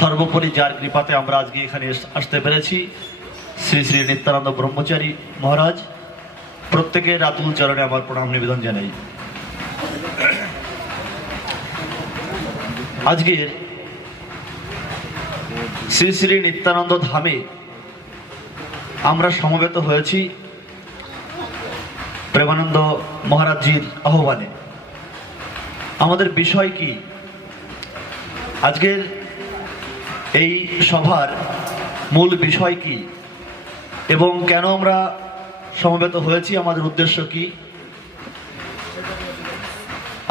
সর্বোপরি যার কৃপাতে আমরা আজকে এখানে আসতে পেরেছি, শ্রী শ্রী নিত্যানন্দ ব্রহ্মচারী মহারাজ, প্রত্যেকের আতুল চরণে আমার প্রণাম নিবেদন জানাই। আজকের শ্রী শ্রী নিত্যানন্দ ধামে আমরা সমবেত হয়েছি প্রেমানন্দ মহারাজজির আহ্বানে। আমাদের বিষয় কি? আজকের এই সভার মূল বিষয় কি এবং কেন আমরা সমবেত হয়েছি, আমাদের উদ্দেশ্য কি,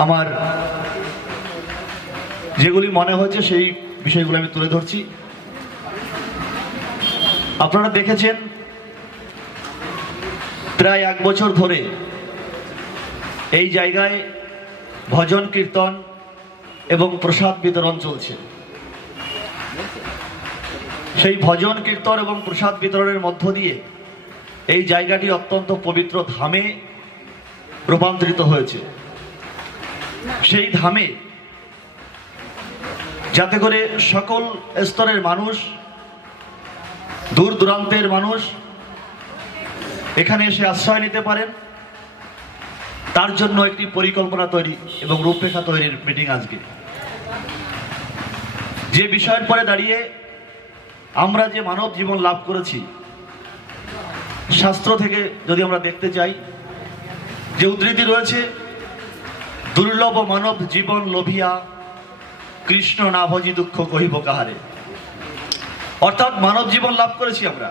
আমার যেগুলি মনে হয়েছে সেই বিষয়গুলো আমি তুলে ধরছি। আপনারা দেখেছেন প্রায় 1 বছর ধরে এই জায়গায় ভজন কীর্তন এবং প্রসাদ বিতরণ চলছে। সেই ভজন কীর্তন এবং প্রসাদ বিতরণের মধ্য দিয়ে এই জায়গাটি অত্যন্ত পবিত্র ধামে রূপান্তরিত হয়েছে। সেই ধামে যাতে করে সকল স্তরের মানুষ, দূর দূরান্তের মানুষ এখানে এসে আশ্রয় নিতে পারেন, তার জন্য একটি পরিকল্পনা তৈরি এবং রূপরেখা তৈরির মিটিং আজকে। যে বিষয়ের পরে দাঁড়িয়ে আমরা যে মানব জীবন লাভ করেছি, শাস্ত্র থেকে যদি আমরা দেখতে চাই, যে উদ্ধৃতি রয়েছে, দুর্লভ মানব জীবন লোভিয়া কৃষ্ণ না ভজি দুঃখ কহিব কাহারে। অর্থাৎ মানব জীবন লাভ করেছি আমরা।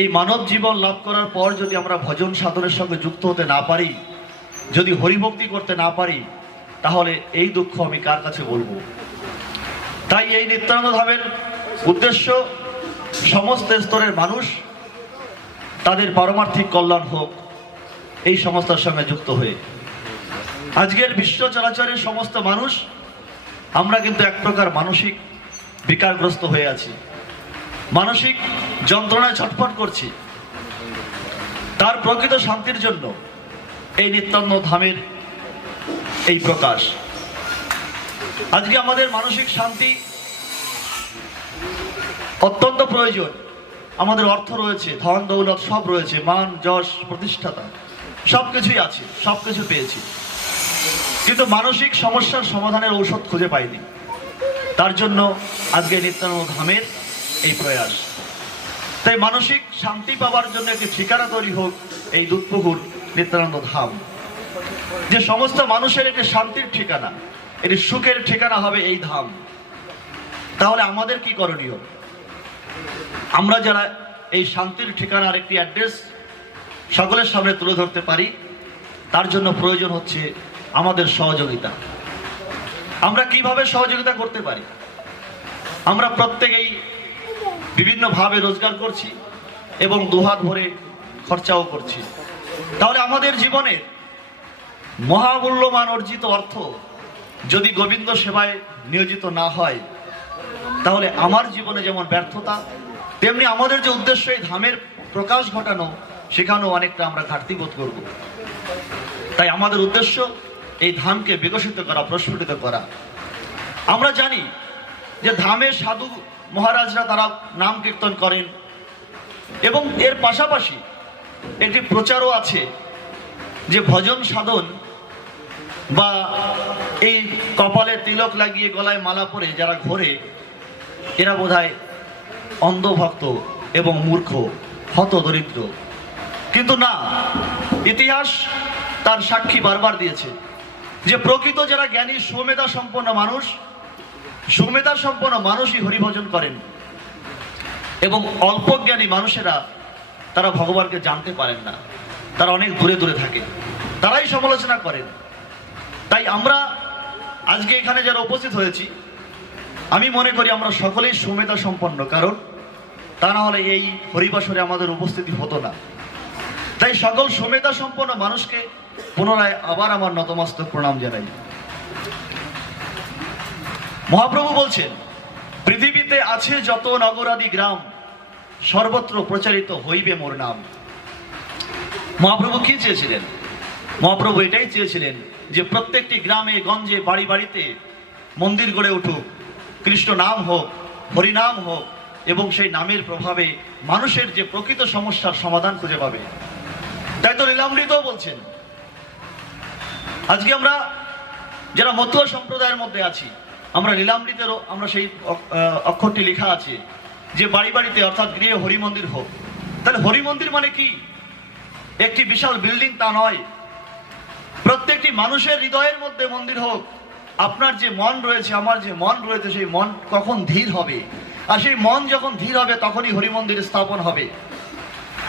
এই মানব জীবন লাভ করার পর যদি আমরা ভজন সাধনের সঙ্গে যুক্ত হতে না পারি, যদি হরিভক্তি করতে না পারি, তাহলে এই দুঃখ আমি কার কাছে বলবো? তাই এই নিত্যানন্দ ধামের উদ্দেশ্য সমস্ত স্তরের মানুষ তাদের পারমার্থিক কল্যাণ হোক, এই সমস্যার সঙ্গে যুক্ত হয়ে আজকের বিশ্ব চরাচরের সমস্ত মানুষ আমরা কিন্তু এক প্রকার মানসিক বিকারগ্রস্ত হয়ে আছি, মানসিক যন্ত্রণায় ছটফট করছি। তার প্রকৃত শান্তির জন্য এই নিত্যানন্দ ধামের এই প্রকাশ। আজকে আমাদের মানসিক শান্তি অত্যন্ত প্রয়োজন। আমাদের অর্থ রয়েছে, ধন দৌলত সব রয়েছে, মান যশ প্রতিষ্ঠাতা সবকিছুই আছে, সবকিছু পেয়েছি, কিন্তু মানসিক সমস্যার সমাধানের ঔষধ খুঁজে পাইনি। তার জন্য আজকে নিত্যানন্দ ধামের এই প্রয়াস। তাই মানসিক শান্তি পাওয়ার জন্য একটি ঠিকানা তৈরি হোক এই দুধপুকুর নিত্যানন্দ ধাম, যে সমস্ত মানুষের একটি শান্তির ঠিকানা, এটি সুখের ঠিকানা হবে এই ধাম। তাহলে আমাদের কি করণীয়? আমরা যারা এই শান্তির ঠিকানার একটি অ্যাড্রেস সকলের সামনে তুলে ধরতে পারি, তার জন্য প্রয়োজন হচ্ছে আমাদের সহযোগিতা। আমরা কিভাবে সহযোগিতা করতে পারি? আমরা প্রত্যেকেই বিভিন্নভাবে রোজগার করছি এবং দুহাত ভরে খরচাও করছি। তাহলে আমাদের জীবনের মহামূল্যমান অর্জিত অর্থ যদি গোবিন্দ সেবায় নিয়োজিত না হয়, তাহলে আমার জীবনে যেমন ব্যর্থতা, তেমনি আমাদের যে উদ্দেশ্য এই ধামের প্রকাশ ঘটানো, সেখানেও অনেকটা আমরা ঘাটতি বোধ করব। তাই আমাদের উদ্দেশ্য এই ধামকে বিকশিত করা, প্রস্ফুটিত করা। আমরা জানি যে ধামের সাধু মহারাজরা তারা নাম কীর্তন করেন এবং এর পাশাপাশি একটি প্রচারও আছে যে ভজন সাধন বা এই কপালে তিলক লাগিয়ে গলায় মালা পরে যারা ঘোরে, এরা বোধহয় অন্ধভক্ত এবং মূর্খ, হত দরিদ্র। কিন্তু না, ইতিহাস তার সাক্ষী বারবার দিয়েছে যে প্রকৃত যারা জ্ঞানী সুমেধা সম্পন্ন মানুষ, সুমেধা সম্পন্ন মানুষই হরিভজন করেন এবং অল্প জ্ঞানী মানুষেরা তারা ভগবানকে জানতে পারেন না, তারা অনেক দূরে দূরে থাকে, তারাই সমালোচনা করেন। তাই আমরা আজকে এখানে যারা উপস্থিত হয়েছি, আমি মনে করি আমরা সকলেই সুমেধা সম্পন্ন, কারণ তা না হলে এই হরিবাসরে আমাদের উপস্থিতি হতো না। তাই সকল সুমেধা সম্পন্ন মানুষকে পুনরায় আবার আমার নতমস্তক প্রণাম জানাই। মহাপ্রভু বলছেন, পৃথিবীতে আছে যত নগরাদি গ্রাম, সর্বত্র প্রচারিত হইবে মোর নাম। মহাপ্রভু কি চেয়েছিলেন? মহাপ্রভু এটাই চেয়েছিলেন যে প্রত্যেকটি গ্রামে গঞ্জে বাড়ি বাড়িতে মন্দির গড়ে উঠুক, কৃষ্ণ নাম হোক, হরিনাম হোক, এবং সেই নামের প্রভাবে মানুষের যে প্রকৃত সমস্যার সমাধান খুঁজে পাবে। তাই তো লীলামৃতও বলছেন, আজকে আমরা যারা মতুয়া সম্প্রদায়ের মধ্যে আছি, আমরা লীলামৃতেরও আমরা সেই অক্ষরটি লেখা আছে যে বাড়ি বাড়িতে অর্থাৎ গৃহে হরি মন্দির হোক। তাহলে হরি মন্দির মানে কি? একটি বিশাল বিল্ডিং তা নয়, প্রত্যেকটি মানুষের হৃদয়ের মধ্যে মন্দির হোক। আপনার যে মন রয়েছে, আমার যে মন রয়েছে, সেই মন কখন ধীর হবে, আর সেই মন যখন ধীর হবে তখনই হরি মন্দির স্থাপন হবে।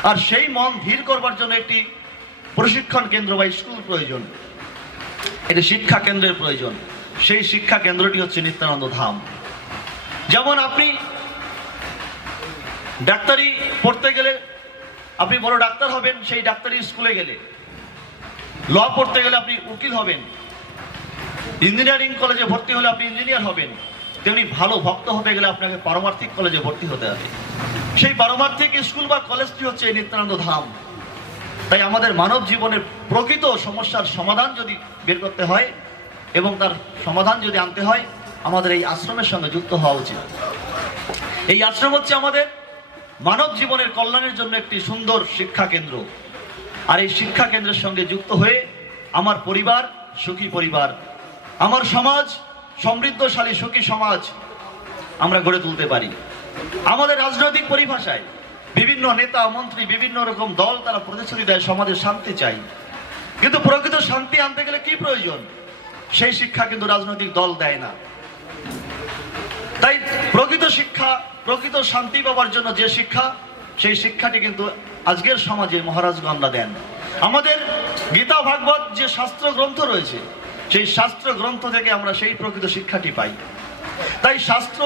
আর সেই মন ধীর করবার জন্য একটি প্রশিক্ষণ কেন্দ্র বা স্কুল প্রয়োজন, একটি শিক্ষা কেন্দ্রের প্রয়োজন। সেই শিক্ষা কেন্দ্রটি হচ্ছে নিত্যানন্দ ধাম। যেমন আপনি ডাক্তারি পড়তে গেলে আপনি বড় ডাক্তার হবেন সেই ডাক্তারি স্কুলে গেলে, ল পড়তে গেলে আপনি উকিল হবেন, ইঞ্জিনিয়ারিং কলেজে ভর্তি হলে আপনি ইঞ্জিনিয়ার হবেন। তেমনি ভালো ভক্ত হতে গেলে আপনাকে পারমার্থিক কলেজে ভর্তি হতে হবে। সেই পারমার্থিক স্কুল বা কলেজটি হচ্ছে এই নিত্যানন্দ ধাম। তাই আমাদের মানব জীবনের প্রকৃত সমস্যার সমাধান যদি বের করতে হয় এবং তার সমাধান যদি আনতে হয়, আমাদের এই আশ্রমের সঙ্গে যুক্ত হওয়া উচিত। এই আশ্রম হচ্ছে আমাদের মানব জীবনের কল্যাণের জন্য একটি সুন্দর শিক্ষা কেন্দ্র। আর এই শিক্ষা কেন্দ্রের সঙ্গে যুক্ত হয়ে আমার পরিবার সুখী পরিবার, আমার সমাজ সমৃদ্ধশালী সুখী সমাজ আমরা গড়ে তুলতে পারি। আমাদের রাজনৈতিক পরিভাষায় বিভিন্ন নেতা মন্ত্রী বিভিন্ন রকম দল তারা প্রতিশ্রুতি দেয় সমাজে শান্তি চাই, কিন্তু প্রকৃত শান্তি আনতে গেলে কি প্রয়োজন? সেই শিক্ষা কিন্তু রাজনৈতিক দল দেয় না। তাই প্রকৃত শিক্ষা, প্রকৃত শান্তি পাওয়ার জন্য যে শিক্ষা, সেই শিক্ষাটি কিন্তু আজকের সমাজে মহারাজগণরা দেন। আমাদের গীতা ভাগবত যে শাস্ত্র গ্রন্থ রয়েছে, সেই শাস্ত্র গ্রন্থ থেকে আমরা সেই প্রকৃত শিক্ষাটি পাই। তাই শাস্ত্র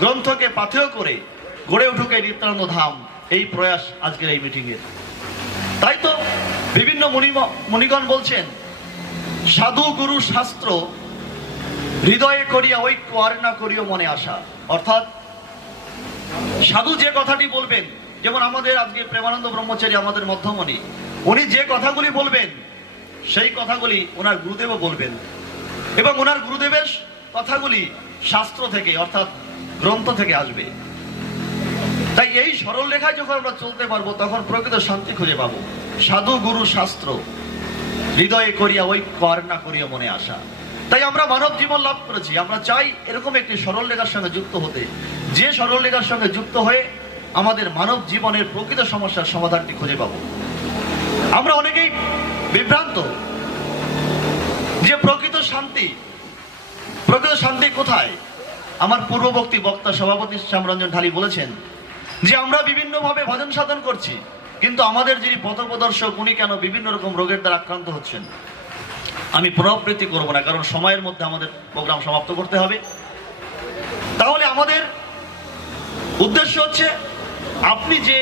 গ্রন্থকে পাথেয় করে গড়ে উঠুক এই নিত্যানন্দ ধাম, এই প্রয়াস আজকের এই মিটিংয়ের। তাই তো বিভিন্ন মুনিগণ বলছেন, সাধু গুরু শাস্ত্র হৃদয়ে করিয়া ঐক্য আর না করিও মনে আশা। অর্থাৎ সাধু যে কথাটি বলবেন, যেমন আমাদের আজকে প্রেমানন্দ ব্রহ্মচারী আমাদের মধ্যমণি, উনি যে কথাগুলি বলবেন সেই কথাগুলি ওনার গুরুদেবও বলবেন, এবং ওনার গুরুদেবের কথাগুলি শাস্ত্র থেকে অর্থাৎ গ্রন্থ থেকে আসবে। তাই এই সরল রেখায় যখন আমরা চলতে পারবো তখন প্রকৃত শান্তি খুঁজে পাবো। সাধু গুরু শাস্ত্র হৃদয়ে করিয়া ঐক্য আর না করিয়া মনে আশা। তাই আমরা মানব জীবন লাভ করেছি, আমরা চাই এরকম একটি সরল রেখার সঙ্গে যুক্ত হতে, যে সরল রেখার সঙ্গে যুক্ত হয়ে আমাদের মানব জীবনের প্রকৃত সমস্যার সমাধানটি খুঁজে পাবো। আমরা অনেকেই বিভ্রান্ত যে প্রকৃত শান্তি কোথায়। আমার পূর্ববর্তী বক্তা সভাপতি শ্যামরঞ্জন ঢালি বলেছেন যে আমরা বিভিন্নভাবে ভজন সাধন করছি, কিন্তু আমাদের যিনি পথপ্রদর্শক উনি কেন বিভিন্ন রকম রোগের দ্বারা আক্রান্ত হচ্ছেন। আমি পুনরাবৃত্তি করব না, কারণ সময়ের মধ্যে আমাদের প্রোগ্রাম সমাপ্ত করতে হবে। তাহলে আমাদের উদ্দেশ্য হচ্ছে, আপনি যে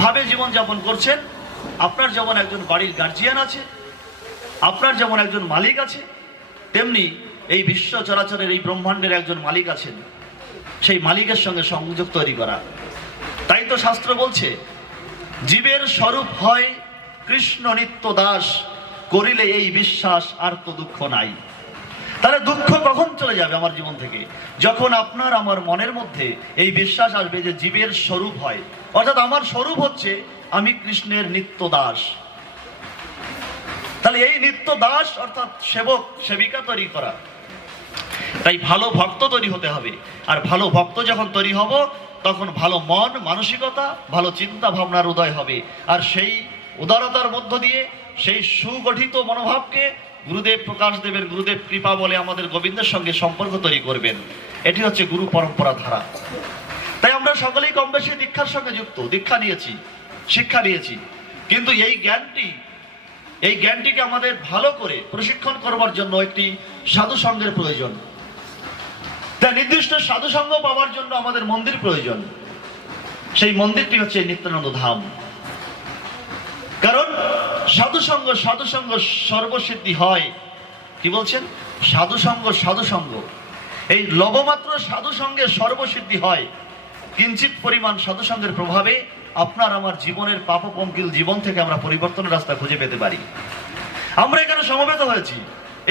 ভাবে জীবনযাপন করছেন, আপনার যেমন একজন বাড়ির গার্জিয়ান আছে, আপনার যেমন একজন মালিক আছে, তেমনি এই বিশ্ব চরাচরের এই ব্রহ্মাণ্ডের একজন মালিক আছেন। সেই মালিকের সঙ্গে সংযোগ তৈরি করা। তাই তো শাস্ত্র বলছে, জীবের স্বরূপ হয় কৃষ্ণ নিত্য দাস, করিলে এই বিশ্বাস আর তো দুঃখ নাই। তাহলে দুঃখ কখন চলে যাবে আমার জীবন থেকে? যখন আপনার আমার মনের মধ্যে এই বিশ্বাস আসবে যে জীবের স্বরূপ হয়, অর্থাৎ আমার স্বরূপ হচ্ছে আমি কৃষ্ণের নিত্য দাস। তাহলে এই নিত্য দাস অর্থাৎ সেবক সেবিকা তৈরি করা। তাই ভালো ভক্ত তৈরি হতে হবে, আর ভালো ভক্ত যখন তৈরি হব তখন ভালো মন মানসিকতা, ভালো চিন্তা ভাবনার উদয় হবে। আর সেই উদারতার মধ্য দিয়ে সেই সুগঠিত মনোভাবকে গুরুদেব প্রকাশ দেবের গুরুদেব কৃপা বলে আমাদের গোবিন্দের সঙ্গে সম্পর্ক তৈরি করবেন। এটি হচ্ছে গুরু পরম্পরা ধারা। তাই আমরা সকলেই কম বেশি দীক্ষার সঙ্গে যুক্ত, দীক্ষা নিয়েছি, শিক্ষা নিয়েছি, কিন্তু এই জ্ঞানটিকে আমাদের ভালো করে প্রশিক্ষণ করবার জন্য একটি সাধু সঙ্গের প্রয়োজন। তাই নির্দিষ্ট সাধু সঙ্গ পাওয়ার জন্য আমাদের মন্দির প্রয়োজন। সেই মন্দিরটি হচ্ছে নিত্যানন্দ ধাম। কারণ সাধু সঙ্গ সর্বসিদ্ধি হয়। কি বলছেন? সাধু সঙ্গ, এই লবমাত্র সাধু সঙ্গে সর্বসিদ্ধি হয়। কিঞ্চিত পরিমাণ সাধু সঙ্গের প্রভাবে আপনার আমার জীবনের পাপপঙ্কিল জীবন থেকে আমরা পরিবর্তনের রাস্তা খুঁজে পেতে পারি। আমরা এখানে সমবেত হয়েছি,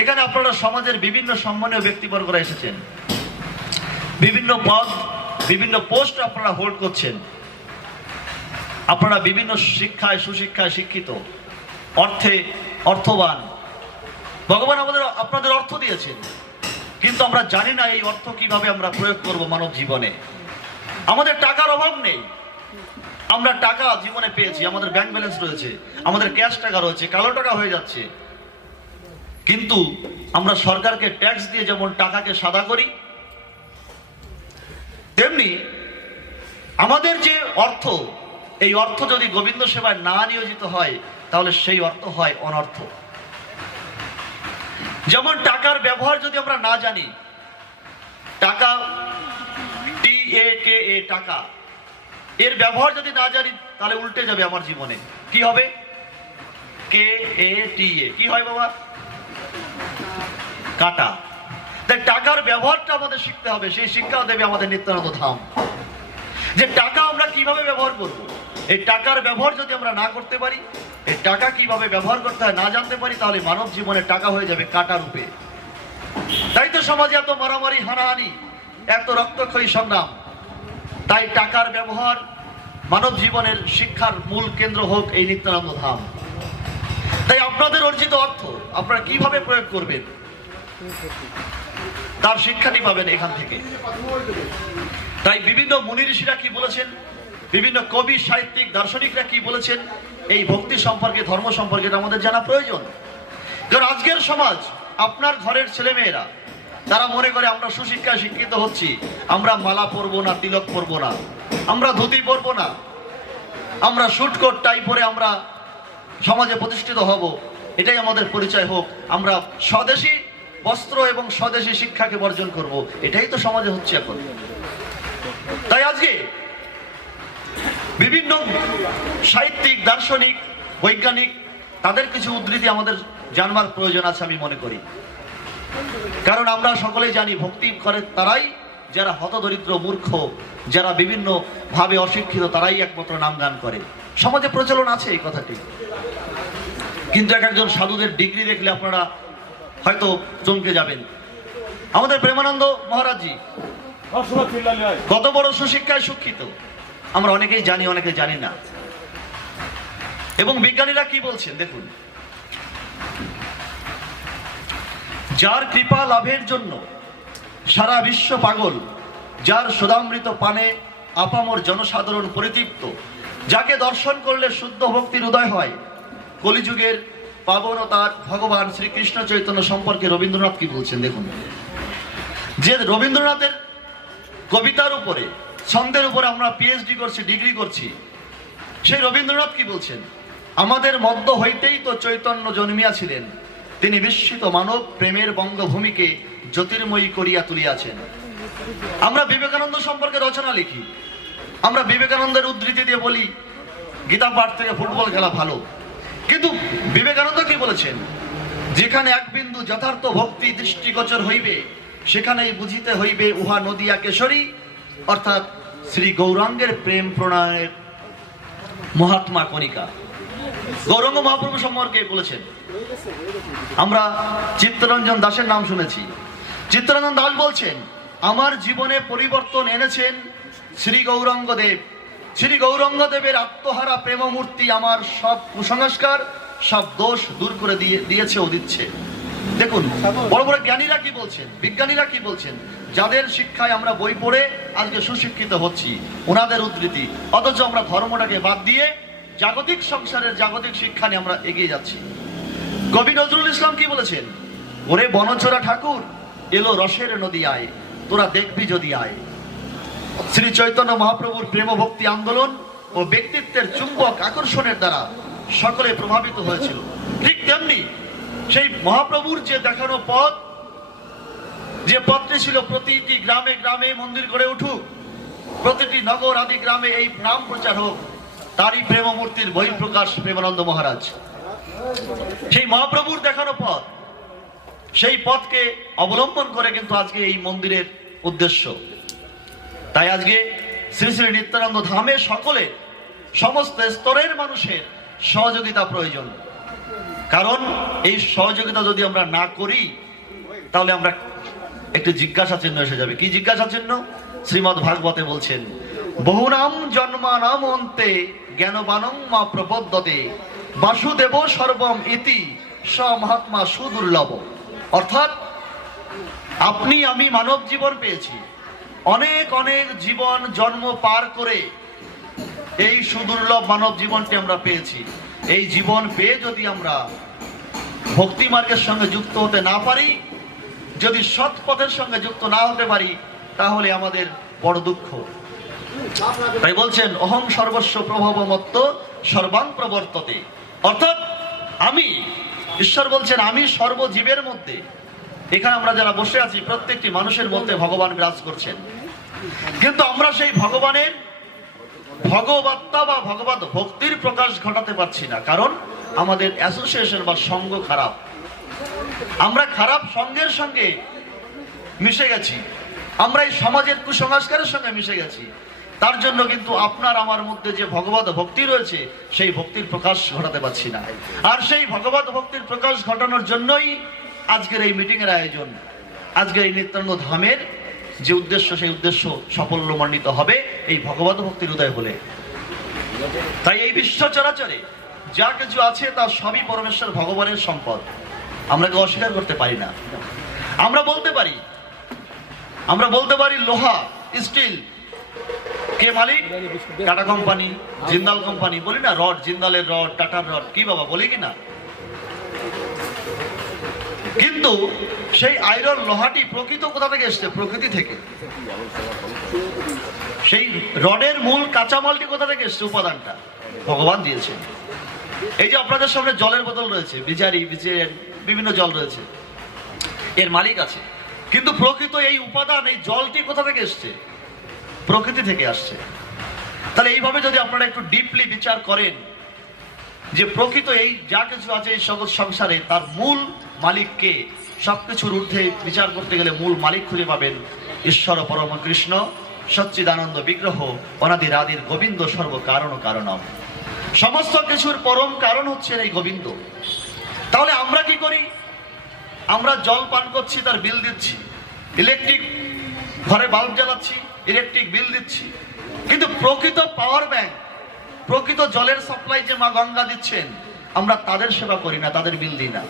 এখানে আপনারা সমাজের বিভিন্ন সম্মানীয় ব্যক্তিবর্গরা এসেছেন, বিভিন্ন পদ বিভিন্ন পোস্ট আপনারা হোল্ড করছেন, আপনারা বিভিন্ন শিক্ষায় সুশিক্ষায় শিক্ষিত, অর্থে অর্থবান, ভগবান আপনাদের অর্থ দিয়েছেন, কিন্তু আমরা জানি না এই অর্থ কিভাবে আমরা প্রয়োগ করব মানব জীবনে। আমাদের টাকার অভাব নেই, আমরা টাকা জীবনে পেয়েছি, আমাদের ব্যাংক ব্যালেন্স রয়েছে, আমাদের ক্যাশ টাকা রয়েছে, কালো টাকা হয়ে যাচ্ছে, কিন্তু আমরা সরকারকে ট্যাক্স দিয়ে যেমন টাকাকে সাদা করি, তেমনি আমাদের যে অর্থ, এই অর্থ যদি গোবিন্দ সেবায় না নিয়োজিত হয় তাহলে সেই অর্থ হয় অনর্থ। যেমন টাকার ব্যবহার যদি আমরা না জানি, টাকা TAKA টাকা, এর ব্যবহার যদি না জানি তাহলে উল্টে যাবে আমার জীবনে। কি হবে? KATA কি হয় বাবা? কাটা। তাই টাকার ব্যবহারটা আমাদের শিখতে হবে, সেই শিক্ষা দেবে আমাদের নিত্যানন্দ ধাম, যে টাকা আমরা কিভাবে ব্যবহার করব। এই টাকার ব্যবহার যদি আমরা না করতে পারি, এই টাকা কিভাবে ব্যবহার করতে হয় না জানতে পারি, তাহলে মানব জীবনে টাকা হয়ে যাবে কাটা রূপে। তাই তো সমাজে এত মারামারি, হানাহানি, এত রক্তক্ষয়ী সংগ্রাম। তাই টাকার ব্যবহার মানব জীবনের শিক্ষার মূল কেন্দ্র হোক এই নিত্যানন্দ ধাম। তাই আপনাদের অর্জিত অর্থ আপনারা কিভাবে প্রয়োগ করবেন তার শিক্ষাটি পাবেন এখান থেকে। তাই বিভিন্ন মুনি ঋষিরা কি বলেছেন, বিভিন্ন কবি সাহিত্যিক দার্শনিকরা কি বলেছেন, এই ভক্তি সম্পর্কে, ধর্ম সম্পর্কে আমাদের জানা প্রয়োজন। কারণ আজকের সমাজ, আপনার ঘরের ছেলেমেয়েরা, তারা মনে করে আমরা সুশিক্ষায় শিক্ষিত হচ্ছি, আমরা মালা পরবো না, তিলক পরবো না, আমরা ধুতি পরবো না, আমরা শুটকোট টাই পরে আমরা সমাজে প্রতিষ্ঠিত হব, এটাই আমাদের পরিচয় হোক, আমরা স্বদেশী বস্ত্র এবং স্বদেশী শিক্ষাকে বর্জন করব, এটাই তো সমাজে হচ্ছে এখন। তাই আজকে বিভিন্ন সাহিত্যিক, দার্শনিক, বৈজ্ঞানিক, তাদের কিছু উদ্ধৃতি আমাদের জানবার প্রয়োজন আছে আমি মনে করি। কারণ আমরা সকলেই জানি ভক্তি করে তারাই যারা হতদরিদ্র, মূর্খ, যারা বিভিন্ন ভাবে অশিক্ষিত, তারাই একমাত্র নাম গান করে। সমাজে প্রচলন আছে এই কথাটি, কিন্তু এক একজন সাধুদের ডিগ্রি দেখলে আপনারা হয়তো চমকে যাবেন। আমাদের প্রেমানন্দ মহারাজজি কত বড় সুশিক্ষায় শিক্ষিত, আমরা অনেকেই জানি, অনেকে জানি না। এবং বিজ্ঞানীরা কি বলছেন দেখুন, যার কৃপা লাভের জন্য সারা বিশ্ব পাগল, যার সুধামৃত পানে আপামর জনসাধারণ পরিতৃপ্ত, যাকে দর্শন করলে শুদ্ধ ভক্তির উদয় হয়, কলিযুগের পাবনতার ভগবান শ্রীকৃষ্ণ চৈতন্য সম্পর্কে রবীন্দ্রনাথ কি বলছেন দেখুন। যে রবীন্দ্রনাথের কবিতার উপরে, ছন্দের উপরে আমরা PhD করছি, ডিগ্রি করছি, সেই রবীন্দ্রনাথ কি বলছেন, আমাদের মধ্য হইতেই তো চৈতন্য জন্মিয়াছিলেন, তিনি বিস্মিত মানব প্রেমের বঙ্গভূমিকে জ্যোতির্ময়ী করিয়া তুলিয়াছেন। আমরা বিবেকানন্দ সম্পর্কে রচনা লিখি, আমরা বিবেকানন্দের উদ্ধৃতি দিয়ে বলি গীতা পাঠ থেকে ফুটবল খেলা ভালো, কিন্তু বিবেকানন্দ কি বলেছেন, যেখানে এক বিন্দু যথার্থ ভক্তি দৃষ্টিগোচর হইবে, সেখানেই বুঝিতে হইবে উহা নদিয়া কেশরী, অর্থাৎ শ্রী গৌরাঙ্গের প্রেম প্রণয়ের মহাত্মা কণিকা। গৌরাঙ্গ মহাপ্রভু সম্পর্কে বলেছেন। আমরা চিত্তরঞ্জন দাসের নাম শুনেছি। চিত্তরঞ্জন দাস বলছেন, আমার জীবনে পরিবর্তন এনেছেন শ্রী গৌরাঙ্গ দেব। শ্রী গৌরাঙ্গ দেবের আত্মহারা প্রেমমূর্তি আমার সব কুসংস্কার, সব দোষ দূর করে দিয়েছে ও দিচ্ছে। দেখুন বড় বড় জ্ঞানীরা কি বলছেন, বিজ্ঞানীরা কি বলছেন, যাদের শিক্ষায় আমরা বই পড়ে আজকে সুশিক্ষিত হচ্ছি, ওনাদের উদ্ধৃতি। অথচ আমরা ধর্মটাকে বাদ দিয়ে জাগতিক সংসারের জাগতিক শিক্ষা নিয়ে আমরা এগিয়ে যাচ্ছি। কবি নজরুল ইসলাম কি বলেছেন, ওরে বনচোরা ঠাকুর এলো রসের নদী আয়, তোরা দেখবি যদি আয়। শ্রী চৈতন্য মহাপ্রভুর প্রেম ভক্তি আন্দোলন ও ব্যক্তিত্বের চুম্বক আকর্ষণের দ্বারা সকলে প্রভাবিত হয়েছিল। ঠিক তেমনি সেই মহাপ্রভুর যে দেখানো পথ, যে পথটি ছিল প্রতিটি গ্রামে গ্রামে মন্দির গড়ে উঠুক, প্রতিটি নগর আদি গ্রামে এই নাম প্রচার হোক, তারই প্রেম মূর্তির বহিঃপ্রকাশ প্রেমানন্দ মহারাজ। সেই মহাপ্রভুর দেখানো পথ, সেই পথকে অবলম্বন করে কিন্তু আজকে এই মন্দিরের উদ্দেশ্য। তাই আজকে শ্রী শ্রী নিত্যানন্দ ধামে সকলে, সমস্ত স্তরের মানুষের সহযোগিতা প্রয়োজন। কারণ এই সহযোগিতা যদি আমরা না করি তাহলে আমরা একটি জিজ্ঞাসা চিহ্ন এসে যাবে। কি জিজ্ঞাসা চিহ্ন? শ্রীমদ্ ভাগবতে বলছেন, বহুনাম জন্মানাম অন্তে জ্ঞানবানং মা প্রপদ্যতে বাসুদেব সর্বম ইতি স মহাত্মা সুদুর্লভ। অর্থাৎ আপনি আমি মানব জীবন পেয়েছি, অনেক অনেক জীবন জন্ম পার করে এই সুদুর্লভ মানব জীবনটি আমরা পেয়েছি। এই জীবন পেয়ে যদি আমরা ভক্তি মার্গের সঙ্গে যুক্ত হতে না পারি, যদি সৎ পথের সঙ্গে যুক্ত না হতে পারি, তাহলে আমাদের বড় দুঃখ। তাই বলছেন অহং সর্বস্ব প্রভবমত্ত সর্বাং প্রবর্ততে। অর্থাৎ আমি, ঈশ্বর বলছেন আমি সর্বজীবের মধ্যে, এখানে আমরা যারা বসে আছি প্রত্যেকটি মানুষের মধ্যে ভগবান বিরাজ করছেন। কিন্তু আমরা সেই ভগবানের ভগবত্তা বা ভগবত ভক্তির প্রকাশ ঘটাতে পারছি না, কারণ আমাদের অ্যাসোসিয়েশন বা সঙ্গ খারাপ। আমরা খারাপ সঙ্গের সঙ্গে মিশে গেছি, আমরা এই সমাজের কুসংস্কারের সঙ্গে মিশে গেছি। তার জন্য কিন্তু আপনার আমার মধ্যে যে ভগবত ভক্তি রয়েছে সেই ভক্তির প্রকাশ ঘটাতে পারছি না। আর সেই ভগবত ভক্তির প্রকাশ ঘটানোর জন্যই আজকের এই মিটিং এর আয়োজন। আজকের এই নিত্যানন্দ ধামের যে উদ্দেশ্য, সেই উদ্দেশ্য সাফল্যমণ্ডিত হবে এই ভগবত ভক্তির উদয় হলে। তাই এই বিশ্ব চরাচরে যা কিছু আছে তা সবই পরমেশ্বর ভগবানের সম্পদ। আমরা কেউ অস্বীকার করতে পারি না। আমরা বলতে পারি লোহা, স্টিল কে মালিক? Tata company, Jindal company. বলি না রড, জিন্দালের রড, টাটার রড, কি বাবা বলি কিনা? কিন্তু সেই আয়রন লোহাটি প্রকৃত কোথা থেকে এসছে? প্রকৃতি থেকে। সেই রডের মূল কাঁচামালটি কোথা থেকে এসছে? উপাদানটা ভগবান দিয়েছেন। এই যে আপনাদের সামনে জলের বোতল রয়েছে, বিচারি বিভিন্ন জল রয়েছে, এর মালিক আছে। কিন্তু প্রকৃত এই উপাদান, এই জলটি কোথা থেকে এসছে? প্রকৃতি থেকে আসছে। তাহলে এইভাবে যদি আপনারা একটু ডিপলি বিচার করেন যে প্রকৃত এই যা কিছু আছে এই জগৎ সংসারে, তার মূল মালিককে, সবকিছুর ঊর্ধ্বে বিচার করতে গেলে মূল মালিক খুঁজে পাবেন ঈশ্বর পরম কৃষ্ণ সচ্চিদানন্দ বিগ্রহ অনাদির আদির গোবিন্দ সর্বকারণ কারণম। সমস্ত কিছুর পরম কারণ হচ্ছেন এই গোবিন্দ। তাহলে আমরা কি করি? আমরা জল পান করছি, তার বিল দিচ্ছি। ইলেকট্রিক ঘরে বাল্ব জ্বালাচ্ছি, ইলেকট্রিক বিল দিচ্ছি। কিন্তু প্রকৃত পাওয়ার ব্যাংক, প্রকৃত জলের সাপ্লাই যে মা গঙ্গা দিচ্ছেন, আমরা তাদের সেবা করি না, তাদের বিল দিই না।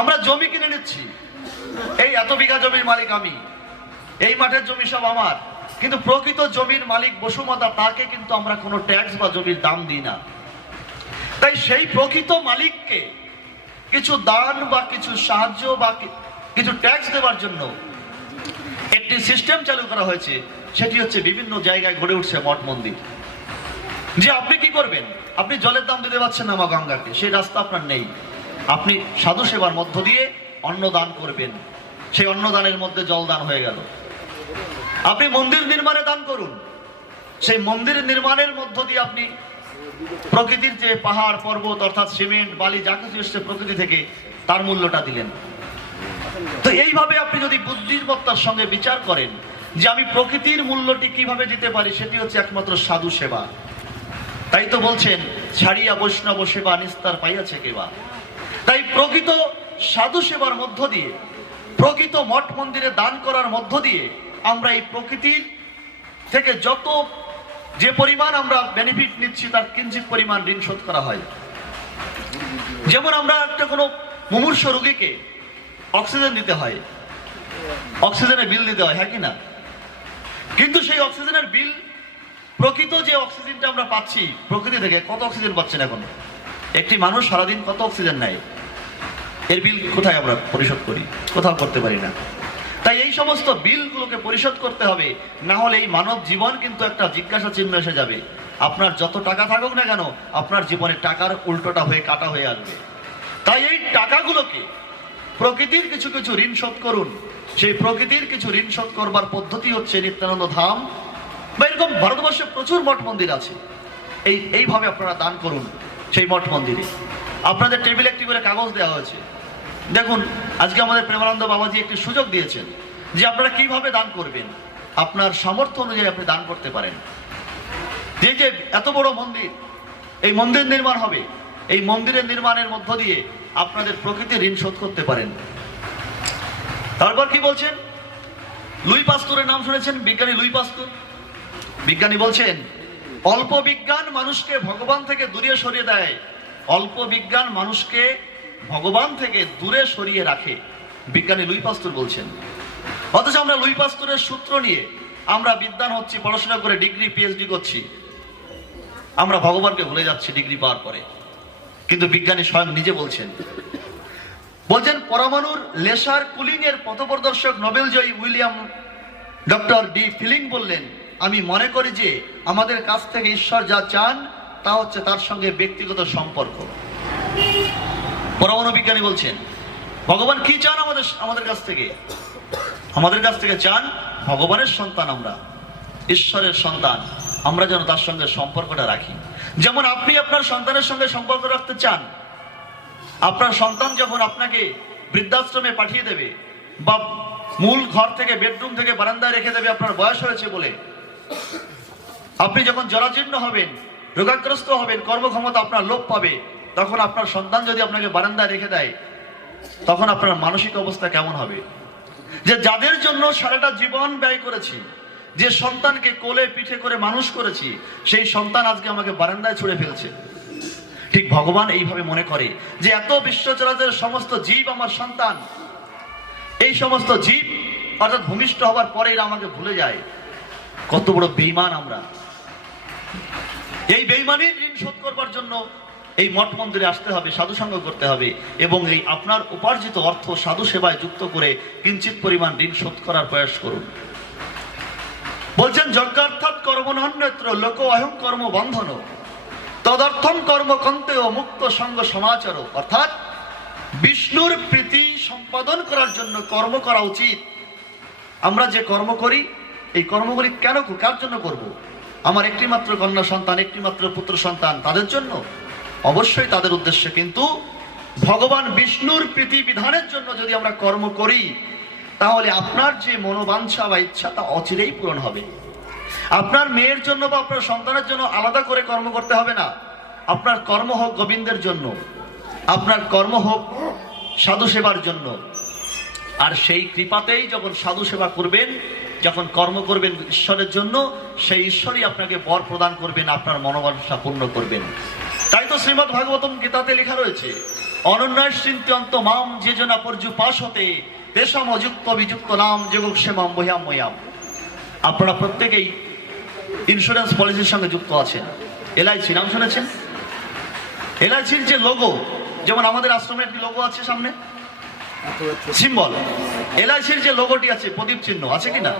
আমরা জমি কিনে নিচ্ছি, এই এত বিঘা জমির মালিক আমি, এই মাঠের জমি সব আমার। কিন্তু প্রকৃত জমির মালিক বসুমাতা, তাকে কিন্তু আমরা কোনো ট্যাক্স বা জমির দাম দিই না। তাই সেই প্রকৃত মালিককে কিছু দান বা কিছু সাহায্য বা কিছু ট্যাক্স দেওয়ার জন্য একটি সিস্টেম চালু করা হয়েছে। সেটি হচ্ছে বিভিন্ন জায়গায় গড়ে উঠছে মঠ মন্দির। যে আপনি কি করবেন? আপনি জলের দাম দিতে পারছেন না মা গঙ্গাকে, সেই রাস্তা আপনার নেই। আপনি সাধু সেবার মধ্য দিয়ে অন্নদান করবেন, সেই অন্নদানের মধ্যে জল দান হয়ে গেল। আপনি মন্দির নির্মাণে দান করুন, সেই মন্দির নির্মাণের মধ্য দিয়ে আপনি প্রকৃতির যে পাহাড় পর্বত অর্থাৎ সিমেন্ট বালি যা কিছু এসছে প্রকৃতি থেকে, তার মূল্যটা দিলেন। তো এইভাবে আপনি যদি বুদ্ধিমত্তার সঙ্গে বিচার করেন যে আমি প্রকৃতির মূল্যটি কিভাবে দিতে পারি, সেটি হচ্ছে একমাত্র সাধু সেবা। তাই তো বলছেন ছাড়িয়া বৈষ্ণব সেবা নিস্তার পাইয়াছে কেবা। তাই প্রকৃত সাধু সেবার মধ্য দিয়ে, প্রকৃত মঠ মন্দিরে দান করার মধ্য দিয়ে আমরা এই প্রকৃতির থেকে যত যে পরিমাণ আমরা বেনিফিট নিচ্ছি, তার কিঞ্চিত পরিমাণ ঋণ শোধ করা হয়। যেমন আমরা একটা কোনো মুমূর্ষ রোগীকে অক্সিজেন দিতে হয়, অক্সিজেনের বিল দিতে হয়, হ্যাঁ কি না? কিন্তু সেই অক্সিজেনের বিল, প্রকৃত যে অক্সিজেনটা আমরা পাচ্ছি প্রকৃতি থেকে, কত অক্সিজেন পাচ্ছেন এখন? একটি মানুষ সারাদিন কত অক্সিজেন নেয়, এর বিল কোথায় আমরা পরিশোধ করি? কোথাও করতে পারি না। তাই এই সমস্ত বিলগুলোকে পরিশোধ করতে হবে, না হলে এই মানব জীবন কিন্তু একটা জিজ্ঞাসা চিহ্ন এসে যাবে। আপনার যত টাকা থাকুক না কেন, আপনার জীবনে টাকার উল্টোটা হয়ে কাটা হয়ে আসবে। তাই এই টাকাগুলোকে প্রকৃতির কিছু কিছু ঋণ শোধ করুন। সেই প্রকৃতির কিছু ঋণ শোধ করবার পদ্ধতি হচ্ছে নিত্যানন্দ ধাম, বা এরকম ভারতবর্ষে প্রচুর মঠ মন্দির আছে। এইভাবে আপনারা দান করুন সেই মঠ মন্দিরে। আপনাদের টেবিলে একটি করে কাগজ দেওয়া হয়েছে, দেখুন আজকে আমাদের প্রেমানন্দ বাবাজি একটি সুযোগ দিয়েছেন যে আপনারা কিভাবে দান করবেন। আপনার সামর্থ্য অনুযায়ী আপনি দান করতে পারেন। যে এত বড় মন্দির, এই মন্দির নির্মাণ হবে, এই মন্দিরের নির্মাণের মধ্য দিয়ে আপনাদের প্রকৃতির ঋণ শোধ করতে পারেন। তারপর কি বলছেন? লুই পাস্তুরের নাম শুনেছেন? বিজ্ঞানী লুই পাস্তুর। বিজ্ঞানী বলছেন অল্প বিজ্ঞান মানুষকে ভগবান থেকে দূরে সরিয়ে দেয়, অল্প বিজ্ঞান মানুষকে ভগবান থেকে দূরে সরিয়ে রাখে, বিজ্ঞানী লুই পাস্তুর বলছেন। অথচ আমরা লুই পাস্তুরের সূত্র নিয়ে আমরা বিদ্বান হচ্ছি, পড়াশোনা করে ডিগ্রি পিএইচডি করছি, আমরা ভগবানকে ভুলে যাচ্ছি ডিগ্রি পাওয়ার পরে। কিন্তু বিজ্ঞানী স্বয়ং নিজে বলছেন পরমাণুর লেসার কুলিং এর পথপ্রদর্শক নোবেল জয়ী উইলিয়াম ডক্টর ডি ফিলিং বললেন, আমি মনে করি যে আমাদের কাছ থেকে ঈশ্বর যা চান তা হচ্ছে তার সঙ্গে ব্যক্তিগত সম্পর্ক। পরমাণু বিজ্ঞানী বলছেন ভগবান কি চান আমাদের কাছ থেকে? আমাদের কাছ থেকে চান ভগবানের সন্তান, আমরা ঈশ্বরের সন্তান, আমরা যেন তার সঙ্গে সম্পর্কটা রাখি। যেমন আপনি আপনার সন্তানের সঙ্গে সম্পর্ক রাখতে চান, আপনার সন্তান যখন আপনাকে বৃদ্ধাশ্রমে পাঠিয়ে দেবে বা মূল ঘর থেকে বেডরুম থেকে বারান্দায় রেখে দেবে আপনার বয়স হয়েছে বলে, আপনি যখন জরাজীর্ণ হবেন, রোগাগ্রস্ত হবেন, কর্মক্ষমতা আপনার লোপ পাবে, তখন আপনার সন্তান যদি আপনাকে বারান্দায় রেখে দেয়, তখন আপনার মানসিক অবস্থা কেমন হবে? যে যাদের জন্য সারাটা জীবন ব্যয় করেছি, যে সন্তানকে কোলে পিঠে করে মানুষ করেছি, সেই সন্তান আজকে আমাকে বারান্দায় ছুড়ে ফেলছে। ঠিক ভগবান এইভাবে মনে করে যে এত বিশ্ব চরাচরের সমস্ত জীব আমার সন্তান, এই সমস্ত জীব অর্থাৎ ভূমিষ্ঠ হবার পরে এরা আমাকে ভুলে যায়। কত বড় বেঈমান আমরা! এই বেঈমানির ঋণ শোধ করবার জন্য এই মঠ মন্দিরে আসতে হবে, সাধুসঙ্গ করতে হবে এবং এই আপনার উপার্জিত অর্থ সাধু সেবায় যুক্ত করে কিঞ্চিত পরিমাণ ঋণ শোধ করার প্রয়াস করুন। বলছেন যজ্ঞার্থাৎ কর্মণন্যত্র লোক অহং কর্ম বন্ধন তদর্থম কর্ম কন্তেও মুক্ত সঙ্গ সমাচার। অর্থাৎ বিষ্ণুর প্রীতি সম্পাদন করার জন্য কর্ম করা উচিত। আমরা যে কর্ম করি, এই কর্মগুলি কেন, কার জন্য করব? আমার একটি মাত্র কন্যা সন্তান, একটি মাত্র পুত্র সন্তান, তাদের জন্য? অবশ্যই তাদের উদ্দেশ্যে, কিন্তু ভগবান বিষ্ণুর প্রীতি বিধানের জন্য যদি আমরা কর্ম করি, তাহলে আপনার যে মনোবাঞ্ছা বা ইচ্ছা তা অচিরেই পূরণ হবে। আপনার মেয়ের জন্য বা আপনার সন্তানের জন্য আলাদা করে কর্ম করতে হবে না। আপনার কর্ম হোক গোবিন্দের জন্য, আপনার কর্ম হোক সাধু সেবার জন্য। আর সেই কৃপাতেই যখন সাধু সেবা করবেন, যখন কর্ম করবেন ঈশ্বরের জন্য, সেই ঈশ্বরই আপনাকে বর প্রদান করবেন, আপনার মনোবাঞ্ছা পূর্ণ করবেন। তাই তো শ্রীমদ্ ভাগবতম গীতাতে লেখা রয়েছে অনন্যাশ্চিন্ত্যন্ত মাম যে জনা পর্যুপাস হতে তেষাম অযুক্ত বিযুক্ত নাম যোগক্ষেমাম বহ্যাম ময়াম। আপনারা প্রত্যেকেই ইন্স্যুরেন্স পলিসির সঙ্গে যুক্ত আছেন। এলআইসি নাম শুনেছেন? এলআইসির যে লোগো, যেমন আমাদের আশ্রমের একটি লোগো আছে সামনে, সিম্বল, এলআইসির যে লোগোটি আছে, প্রদীপ চিহ্ন আছে কিনা,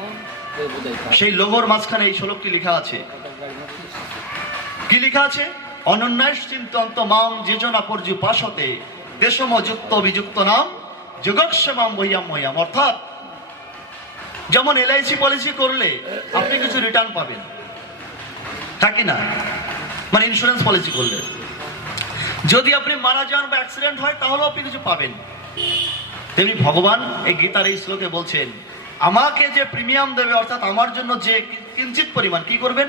সেই লোগোর মাঝখানে এই শ্লোকটি লেখা আছে। কি লেখা আছে? অনন্যাশ্চিন্ত্যন্ত মাম যে জনা পর্যুপাস হতে তেষাম অযুক্ত বিযুক্ত নাম যোগক্ষেমাম বহ্যাম ময়াম। অর্থাৎ যেমন এলআইসি পলিসি করলে আপনি কিছু রিটার্ন পাবেন, থাকি না, মানে ইন্স্যুরেন্স পলিসি করলে যদি আপনি মারা যান বা অ্যাক্সিডেন্ট হয় তাহলেও আপনি কিছু পাবেন। তেমনি ভগবান এই গীতার এই শ্লোকে বলছেন আমাকে যে প্রিমিয়াম দেবে, অর্থাৎ আমার জন্য যে কিঞ্চিত পরিমাণ কি করবেন,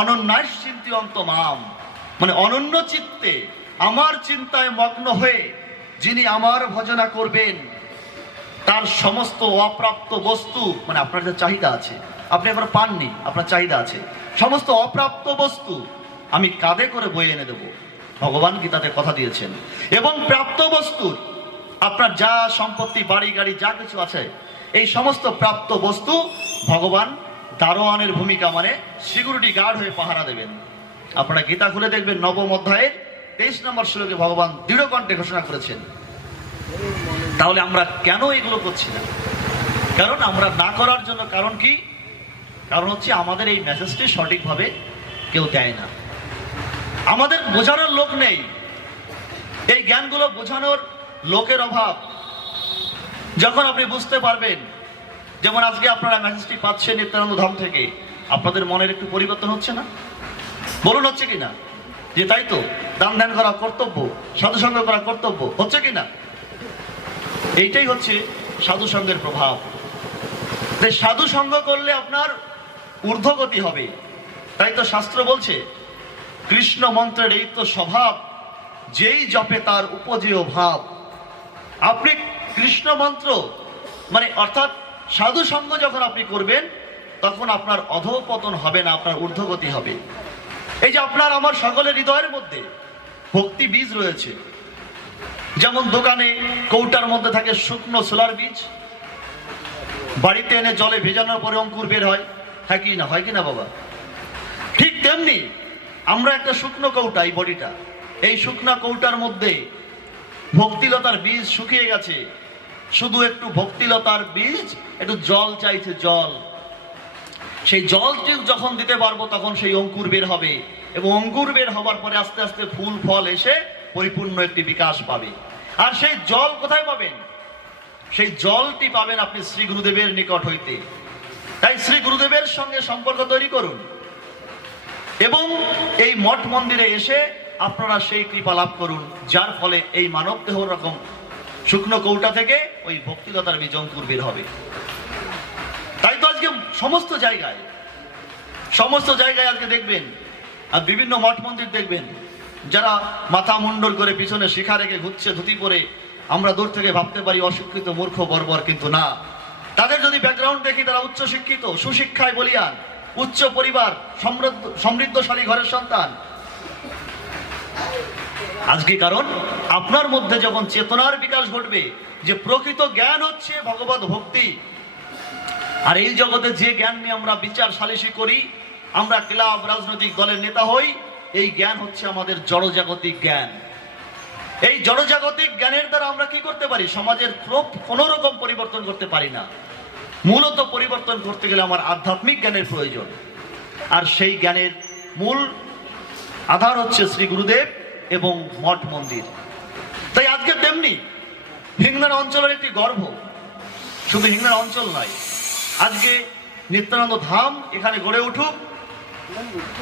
অনন্যাশ্চিন্ত্যন্ত মাম, মানে অনন্য চিত্তে আমার চিন্তায় মগ্ন হয়ে যিনি আমার ভজনা করবেন, তার সমস্ত অপ্রাপ্ত বস্তু, মানে আপনার যে চাহিদা আছে, আপনি এবার পাননি, আপনার চাহিদা আছে, সমস্ত অপ্রাপ্ত বস্তু আমি কাঁধে করে বয়ে এনে দেব। ভগবান গীতাতে কথা দিয়েছেন। এবং প্রাপ্ত বস্তু, আপনার যা সম্পত্তি, বাড়ি গাড়ি যা কিছু আছে, এই সমস্ত প্রাপ্ত বস্তু ভগবান দারোয়ানের ভূমিকা, মানে সিকিউরিটি গার্ড হয়ে পাহারা দেবেন। আপনারা গীতা খুলে দেখবেন, নবম অধ্যায়ের 23 নম্বর শ্লোকে ভগবান দৃঢ় কণ্ঠে ঘোষণা করেছেন। তাহলে আমরা কেন এগুলো করছি না? কারণ আমরা না করার জন্য কারণ কি? কারণ হচ্ছে আমাদের এই মেসেজটি সঠিকভাবে কেউ দেয় না, আমাদের বোঝানোর লোক নেই, এই জ্ঞানগুলো বোঝানোর লোকের অভাব। যখন আপনি বুঝতে পারবেন, যেমন আজকে আপনারা মেসেজটি পাচ্ছেন নিত্যানন্দ ধাম থেকে, আপনাদের মনের একটু পরিবর্তন হচ্ছে না? বলুন হচ্ছে কিনা? যে তাই তো, দান ধ্যান করা কর্তব্য, সাধুসঙ্গ করা কর্তব্য, হচ্ছে কিনা? এইটাই হচ্ছে সাধুসঙ্গের প্রভাব। তাই সাধুসঙ্গ করলে আপনার ঊর্ধ্বগতি হবে। তাই তো শাস্ত্র বলছে কৃষ্ণ মন্ত্রের এই তো স্বভাব, যেই জপে তার উপজেয় ভাব। আপনি কৃষ্ণ মন্ত্র, মানে অর্থাৎ সাধু সঙ্গ যখন আপনি করবেন তখন আপনার অধঃপতন হবে না, আপনার ঊর্ধ্বগতি হবে। এই যে আপনার আমার সকলের হৃদয়ের মধ্যে ভক্তি বীজ রয়েছে, যেমন দোকানে কৌটার মধ্যে থাকে শুকনো ছোলার বীজ, বাড়িতে এনে জলে ভেজানোর পরে অঙ্কুর বের হয়, হ্যাঁ কি না, হয় কি না বাবা? ঠিক তেমনি আমরা একটা শুকনো কৌটা, এই বডিটা, এই শুকনো কৌটার মধ্যে ভক্তিলতার বীজ শুকিয়ে গেছে, শুধু একটু ভক্তিলতার বীজ একটু জল চাইছে, জল। সেই জলটি যখন দিতে পারবো তখন সেই অঙ্কুর বের হবে, এবং অঙ্কুর বের হবার পরে আস্তে আস্তে ফুল ফল এসে পরিপূর্ণ একটি বিকাশ পাবে। আর সেই জল কোথায় পাবেন? সেই জলটি পাবেন আপনি শ্রী গুরুদেবের নিকট হইতে। তাই শ্রী গুরুদেবের সঙ্গে সম্পর্ক তৈরি করুন, এবং এই মঠ মন্দিরে এসে আপনারা সেই কৃপা লাভ করুন, যার ফলে এই মানব দেহ রকম শুকনো কৌটা থেকে ওই ভক্তিলতার বীজ অঙ্কুর বের হবে। তাই তো আজকে সমস্ত জায়গায় আজকে দেখবেন, আর বিভিন্ন মঠ মন্দির দেখবেন, যারা মাথা মুন্ডল করে পিছনে শিখা রেখে ঘুরছে ধুতি পরে, আমরা দূর থেকে ভাবতে পারি অশিক্ষিত, মূর্খ, বর্বর, কিন্তু না। তাদের যদি ব্যাকগ্রাউন্ড দেখি, তারা উচ্চ শিক্ষিত, সুশিক্ষায় বলিয়ান, উচ্চ পরিবার, সমৃদ্ধশালী ঘরের সন্তান। আজকে কারণ আপনার মধ্যে যখন চেতনার বিকাশ ঘটবে যে প্রকৃত জ্ঞান হচ্ছে ভগবত ভক্তি, আর এই জগতে যে জ্ঞান নিয়ে আমরা বিচার সালিশি করি, আমরা ক্লাব রাজনৈতিক দলের নেতা হই, এই জ্ঞান হচ্ছে আমাদের জড়জাগতিক জ্ঞান। এই জড়জাগতিক জ্ঞানের দ্বারা আমরা কি করতে পারি? সমাজের কোন রকম পরিবর্তন করতে পারি না। মূলত পরিবর্তন করতে গেলে আমার আধ্যাত্মিক জ্ঞানের প্রয়োজন, আর সেই জ্ঞানের মূল আধার হচ্ছে শ্রী গুরুদেব এবং মঠ মন্দির। তাই আজকে তেমনি হিংনার অঞ্চলের একটি গর্ব, শুধু হিংনার অঞ্চল নয়, আজকে নিত্যানন্দ ধাম এখানে গড়ে উঠুক,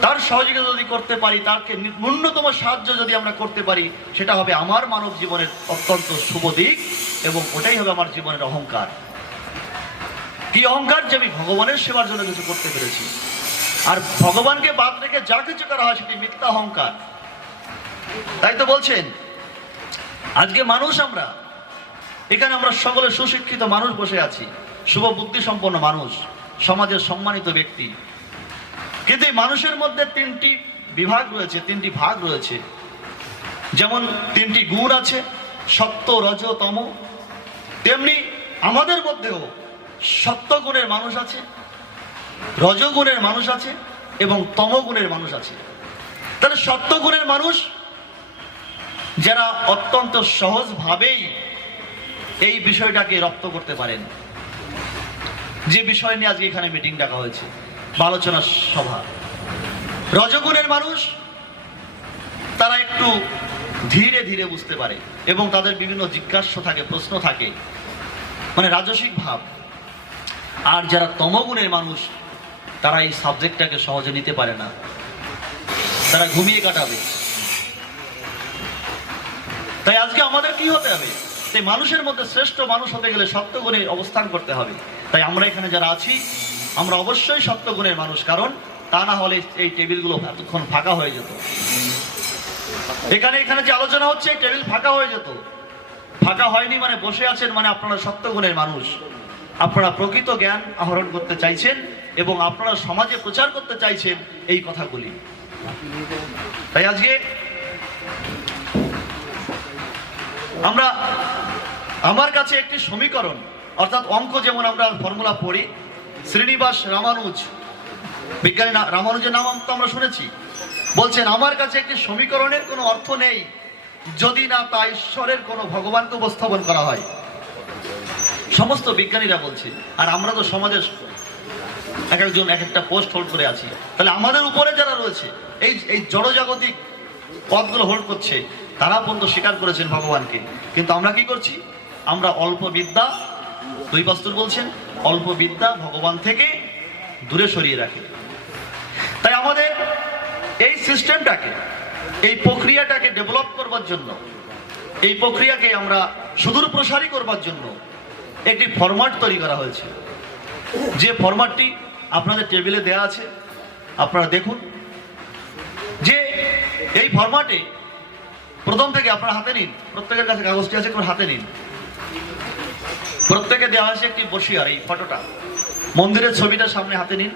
তার সহযোগিতা যদি করতে পারি, তাকে ন্যূনতম সাহায্য যদি আমরা করতে পারি, সেটা হবে আমার মানব জীবনের অত্যন্ত শুভ দিক, এবং ওটাই হবে আমার জীবনের অহংকার। কি অহংকার? যে আমি ভগবানের সেবার জন্য কিছু করতে পেরেছি। আর ভগবানকে বাদ রেখে যা কিছু করা হয় সেটি মিথ্যা অহংকার। তাই তো বলছেন আজকে মানুষ, আমরা এখানে আমরা সকলে সুশিক্ষিত মানুষ বসে আছি, শুভ বুদ্ধি সম্পন্ন মানুষ, সমাজের সম্মানিত ব্যক্তি, কিন্তু এই মানুষের মধ্যে তিনটি বিভাগ রয়েছে, তিনটি ভাগ রয়েছে। যেমন তিনটি গুণ আছে, সত্য, রজ, তম, তেমনি আমাদের মধ্যেও সত্য গুণের মানুষ আছে, রজগুণের মানুষ আছে, এবং তমগুণের মানুষ আছে। তাহলে সত্য গুণের মানুষ যারা অত্যন্ত সহজভাবেই এই বিষয়টাকে রপ্ত করতে পারেন, যে বিষয় নিয়ে আজকে এখানে মিটিং ডাকা হয়েছে বা আলোচনা সভা। রজগুণের মানুষ তারা একটু ধীরে ধীরে বুঝতে পারে, এবং তাদের বিভিন্ন জিজ্ঞাসা থাকে, প্রশ্ন থাকে, মানে রাজসিক ভাব। আর যারা তমগুণের মানুষ, তারা এই সাবজেক্টটাকে সহজে নিতে পারে না, তারা ঘুমিয়ে কাটাবে। তাই আজকে আমাদের কি হতে হবে? তাই মানুষের মধ্যে শ্রেষ্ঠ মানুষ হতে গেলে সত্যগুণে অবস্থান করতে হবে। তাই আমরা এখানে যারা আছি, আমরা অবশ্যই সত্যগুণের মানুষ, কারণ তা না হলে এই টেবিলগুলো এতক্ষণ ফাঁকা হয়ে যেত। এখানে যে আলোচনা হচ্ছে, এই টেবিল ফাঁকা হয়ে যেত। ফাঁকা হয়নি মানে বসে আছেন, মানে আপনারা সত্যগুণের মানুষ, আপনারা প্রকৃত জ্ঞান আহরণ করতে চাইছেন, এবং আপনারা সমাজে প্রচার করতে চাইছেন এই কথাগুলি। তাই আজকে আমার কাছে একটি সমীকরণ, অর্থাৎ অঙ্ক, যেমন আমরা ফর্মুলা পড়ি, শ্রীনিবাস রামানুজ, বিজ্ঞানী রামানুজের নাম তো আমরা শুনেছি, বলছেন আমার কাছে একটি সমীকরণের কোনো অর্থ নেই যদি না তা ঈশ্বরের কোনো ভগবানকে উপস্থাপন করা হয়। সমস্ত বিজ্ঞানীরা বলছে, আর আমরা তো সমাজের এক একজন এক একটা পোস্ট হোল্ড করে আছি। তাহলে আমাদের উপরে যারা রয়েছে, এই জড়জাগতিক পদগুলো হোল্ড করছে, তারা পর্যন্ত স্বীকার করেছেন ভগবানকে। কিন্তু আমরা কি করছি? আমরা অল্প বিদ্যা, দুই পাস্তুর বলছেন, অল্প বিদ্যা ভগবান থেকে দূরে সরিয়ে রাখে। তাই আমাদের এই সিস্টেমটাকে, এই প্রক্রিয়াটাকে ডেভেলপ করবার জন্য, এই প্রক্রিয়াকে আমরা সুদূর প্রসারী করবার জন্য একটি ফরম্যাট তৈরি করা হয়েছে। যে ফরম্যাটটি আপনাদের টেবিলে দেয়া আছে, আপনারা দেখুন। যে এই ফরম্যাটে প্রথম থেকে আপনারা হাতে নিন, প্রত্যেকের কাছে কাগজটি আছে, হাতে নিন। প্রত্যেকে দেওয়া আছে একটি বসিয়ার, এই ফটোটা, মন্দিরের ছবিটা সামনে হাতে নিন।